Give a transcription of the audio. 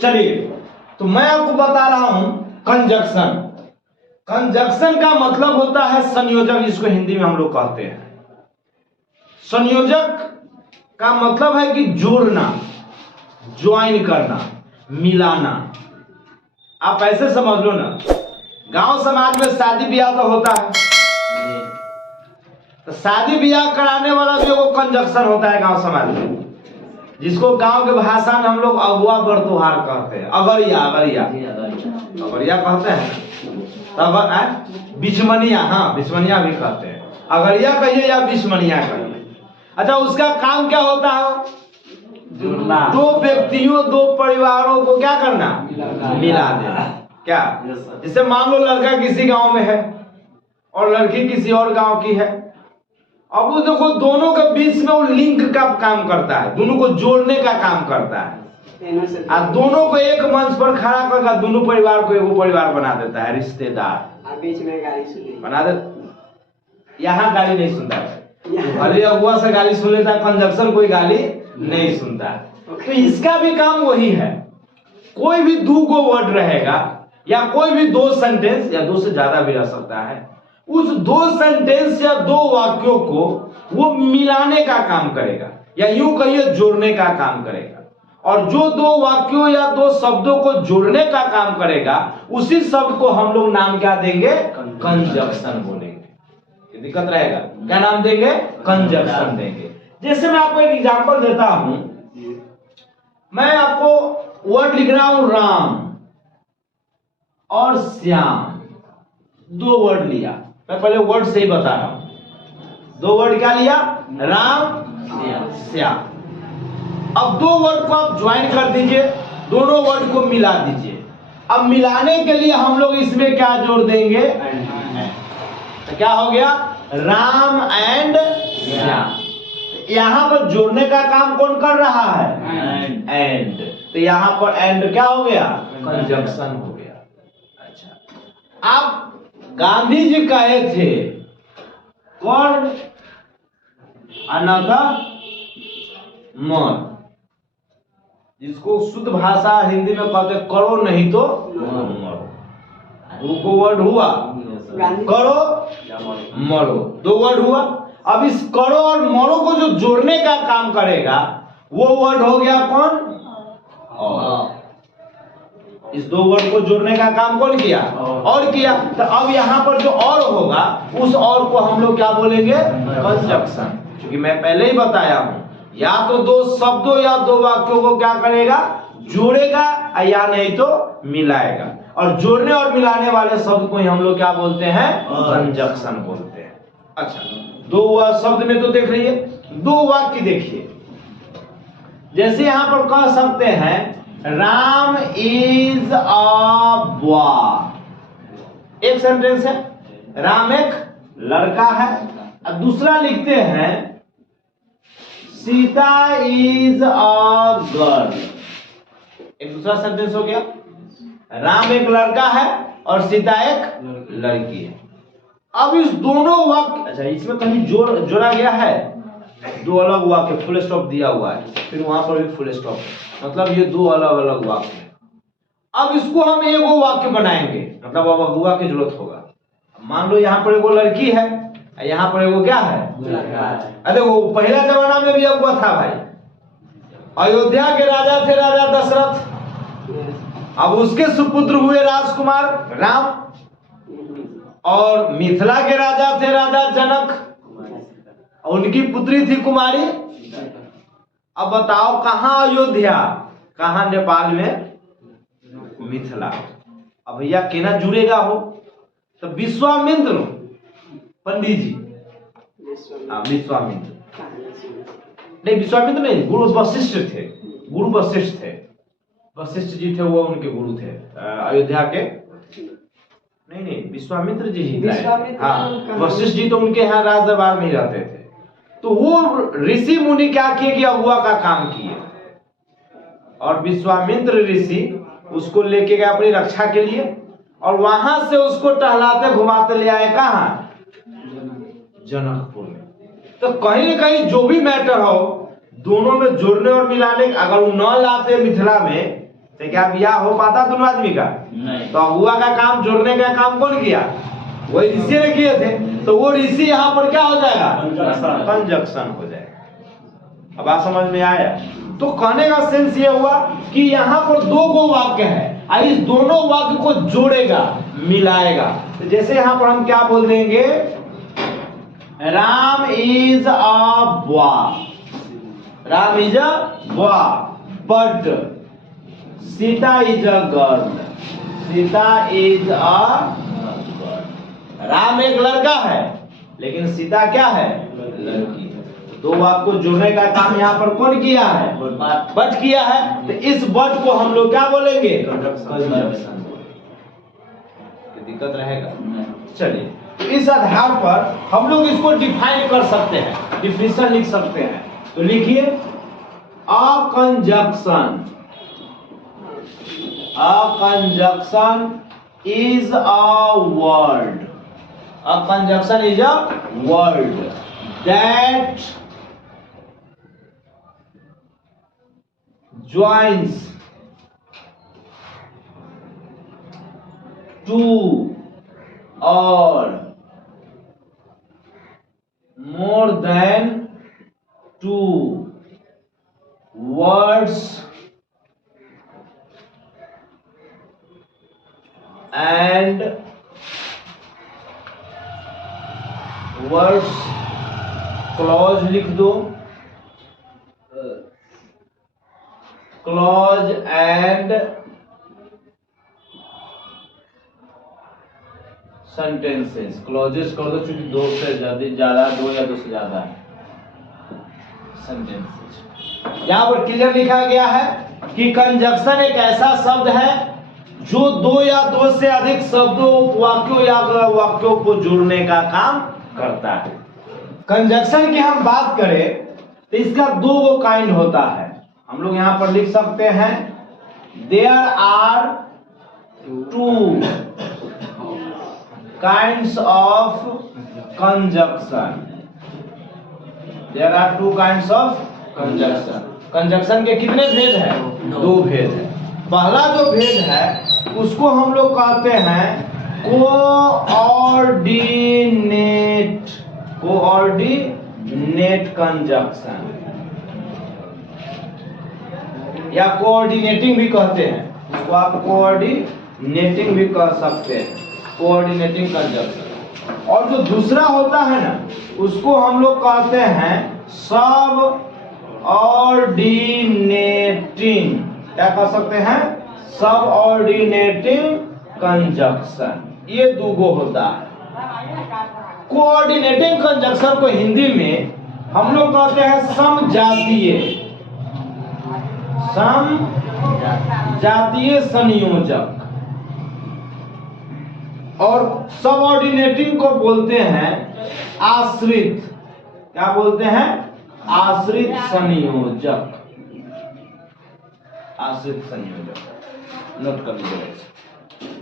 चलिए, तो मैं आपको बता रहा हूं कंजक्शन। कंजक्शन का मतलब होता है संयोजक, जिसको हिंदी में हम लोग कहते हैं। संयोजक का मतलब है कि जोड़ना, ज्वाइन करना, मिलाना। आप ऐसे समझ लो ना, गांव समाज में शादी ब्याह तो होता है, तो शादी ब्याह कराने वाला भी वो कंजक्शन होता है गांव समाज में, जिसको गांव के भाषा में हम लोग अगुआ बरतोहार कहते हैं। अगरिया अगरिया अगरिया कहते हैं, तब बिचमनिया, हाँ बिचमनिया भी कहते हैं। अगरिया कहिए या बिचमनिया कहिए। अच्छा, उसका काम क्या होता है? जुड़ना, दो व्यक्तियों, दो परिवारों को क्या करना? मिला देना। क्या? जैसे मान लो लड़का किसी गांव में है और लड़की किसी और गांव की है। अब वो देखो, दोनों के बीच में वो लिंक का काम करता है, दोनों को जोड़ने का काम करता है, और दोनों को एक मंच पर खड़ा करके दोनों परिवार को एक परिवार बना देता है, रिश्तेदार। बीच में गाली सुनी बना दे। यहाँ गाली नहीं सुनता, अरे अगुआ से गाली सुन लेता, कंजक्शन कोई गाली नहीं सुनता। तो इसका भी काम वही है। कोई भी दो गो वर्ड रहेगा या कोई भी दो सेंटेंस या दो से ज्यादा भी रह सकता है, उस दो सेंटेंस या दो वाक्यों को वो मिलाने का काम करेगा, या यूं कहिए जोड़ने का काम करेगा। और जो दो वाक्यों या दो शब्दों को जोड़ने का काम करेगा, उसी शब्द को हम लोग नाम क्या देंगे? कंजक्शन बोलेंगे। दिक्कत रहेगा, क्या नाम देंगे? कंजक्शन देंगे। जैसे मैं आपको एक एग्जांपल देता हूं, मैं आपको वर्ड लिख रहा हूं राम और श्याम, दो वर्ड लिया। मैं पहले वर्ड से ही बता रहा हूं। दो वर्ड क्या लिया? राम श्याम। अब दो वर्ड को आप ज्वाइन कर दीजिए, दोनों वर्ड को मिला दीजिए। अब मिलाने के लिए हम लोग इसमें क्या जोड़ देंगे? तो क्या हो गया? राम एंड श्याम। यहां पर जोड़ने का काम कौन कर रहा है? एंड। तो यहां पर एंड क्या हो गया? कंजक्शन हो गया। अच्छा, आप गांधी जी कहे थे कौन अनदर मर, जिसको शुद्ध भाषा हिंदी में कहते करो नहीं तो मरो। दो वर्ड हुआ, करो मरो, दो वर्ड हुआ। अब इस करो और मरो को जो जोड़ने का काम करेगा वो वर्ड हो गया कौन? और। इस दो वर्ड को जोड़ने का काम कौन किया? और किया। तो अब यहां पर जो और होगा, उस और को हम लोग क्या बोलेंगे? कंजक्शन। क्योंकि मैं पहले ही बताया हूं, या तो दो शब्दों या दो वाक्यों को क्या करेगा? जोड़ेगा, या नहीं तो मिलाएगा। और जोड़ने और मिलाने वाले शब्द को ही हम लोग क्या बोलते हैं? कंजक्शन बोलते हैं। अच्छा, दो शब्द में तो देख रही है, दो वाक्य देखिए। जैसे यहां पर कह सकते हैं राम इज अ बॉय, एक सेंटेंस है, राम एक लड़का है। और दूसरा लिखते हैं सीता इज अ गर्ल, एक दूसरा सेंटेंस हो गया। राम एक लड़का है और सीता एक लड़की है। अब इस दोनों वाक्य, अच्छा इसमें कहीं जोड़ा गया है, दो अलग वाक्य, फुल स्टॉप दिया हुआ है, फिर वहां पर भी फुल स्टॉप है, मतलब ये दो अलग अलग वाक्य है। अब इसको हम एगो वाक्य बनाएंगे, मतलब अब अगुआ की जरूरत होगा। मान लो यहाँ पर एगो लड़की है, यहाँ पर एगो क्या है? अरे वो पहला जमाना में भी अगुआ था भाई। अयोध्या के राजा थे राजा दशरथ, अब उसके सुपुत्र हुए राजकुमार राम, और मिथिला के राजा थे राजा जनक, उनकी पुत्री थी कुमारी। अब बताओ कहां अयोध्या, कहां नेपाल में मिथिला। अब भैया केना जुड़ेगा हो? तो विश्वामित्र पंडित जी, विश्वामित्र नहीं, विश्वामित्र नहीं, गुरु वशिष्ठ थे, गुरु वशिष्ठ थे। वशिष्ठ जी थे, वो उनके गुरु थे अयोध्या के। नहीं, विश्वामित्र जी ही, हाँ वशिष्ठ जी तो उनके यहाँ राज दरबार में ही रहते थे। तो वो ऋषि मुनि क्या किए कि अगुआ का काम किए, और विश्वामित्र ऋषि उसको लेके गए अपनी रक्षा के लिए, और वहां से उसको टहलाते घुमाते ले आए कहां? जनकपुर में। तो कहीं न कहीं जो भी मैटर हो, दोनों में जोड़ने और मिलाने, अगर वो न लाते मिथिला में तो क्या ब्याह हो पाता दोनों आदमी का? नहीं। तो हुआ का काम, जोड़ने का काम कौन किया? वही ऋषि ने किए थे। तो वो ऋषि यहाँ पर क्या हो जाएगा? कंजक्शन हो जाएगा। अब आप समझ में आया? तो कहने का सेंस ये हुआ कि यहाँ पर दो गो वाक्य है, इस दोनों वाक्य को जोड़ेगा, मिलाएगा। तो जैसे यहाँ पर हम क्या बोल देंगे, Ram is a boy, Ram is a boy but Sita is a girl, Sita is a, Ram एक लड़का है लेकिन सीता क्या है? लड़की है। दो वाक्य को जोड़ने का काम यहाँ पर कौन किया है? बट किया है। तो इस बट को हम लोग क्या बोलेंगे? कंजक्शन। दिक्कत रहेगा? चलिए, तो इस आधार पर हम लोग इसको डिफाइन कर सकते हैं, डिफिनेशन लिख सकते हैं। तो लिखिए, a conjunction, a conjunction is a word, a conjunction is a word that joins two or more than two words and words clause लिख दो, क्लॉज एंड सेंटेंसेस, क्लॉजेस कर दो चूंकि दो से ज्यादा, दो या दो से ज्यादा है। सेंटेंसेस यहां पर क्लियर लिखा गया है कि कंजक्शन एक ऐसा शब्द है जो दो या दो से अधिक शब्दों, वाक्यों या वाक्यों को जोड़ने का काम करता है। कंजक्शन की हम बात करें तो इसका दो गो काइंड होता है। हम लोग यहां पर लिख सकते हैं, there are two kinds of conjunction, there are two kinds of conjunction. Conjunction के कितने भेद हैं? दो भेद है। पहला जो भेद है उसको हम लोग कहते हैं कोऑर्डिनेट, कोऑर्डिनेट कंजक्शन या कोऑर्डिनेटिंग भी कहते हैं, उसको आप कोऑर्डिनेटिंग भी कह सकते हैं, कोऑर्डिनेटिंग कंजक्शन। और जो दूसरा होता है ना, उसको हम लोग कहते हैं सब ऑर्डिनेटिंग, क्या कह सकते हैं? सब ऑर्डिनेटिंग कंजक्शन। ये दूगो होता है। कोऑर्डिनेटिंग कंजक्शन को हिंदी में हम लोग कहते हैं समजातीय, समजातीय संयोजक। और सबऑर्डिनेटिंग को बोलते हैं आश्रित, क्या बोलते हैं? आश्रित संयोजक, आश्रित संयोजक। नोट कर लीजिए।